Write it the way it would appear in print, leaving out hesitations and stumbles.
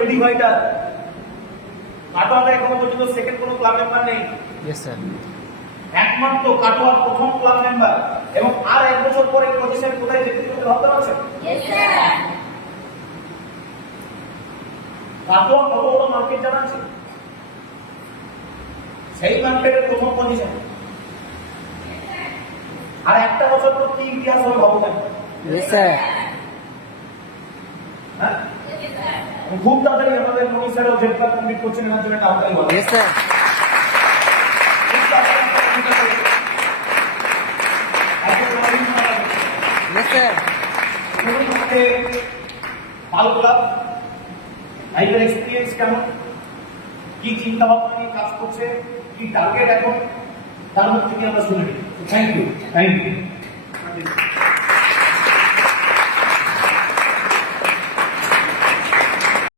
Ready ভাইটার কাটোয়াটা এখনো পর্যন্ত সেকেন্ড কোনো ক্লাব মেম্বার নেই। Yes sir. একমাত্র কাটোয়ার প্রথম ক্লাব মেম্বার এবং আর এক বছর পরে পজিশন কোথায় যেতে হবে ভাবতে পারছেন? Yes sir. কাটোয়া কত বড় মার্কেট জানা আছে? সেই মার্কেটের প্রথম পজিশন। আর একটা বছর পর কি ইতিহাস হবে ভাবতে? Yes sir. হ্যাঁ, খুব তাড়াতাড়ি আমাদের মনি স্যারও জেটটা কমপ্লিট করছেন এর জন্য একটা আওতাই হবে। Yes sir. Yes sir. ভালো ক্লাব ভাইদের এক্সপিরিয়েন্স কেমন, কি চিন্তা ভাবনা নিয়ে কাজ করছে, কি টার্গেট এখন, তার মধ্যে থেকে আমরা শুনে নিই। Thank you.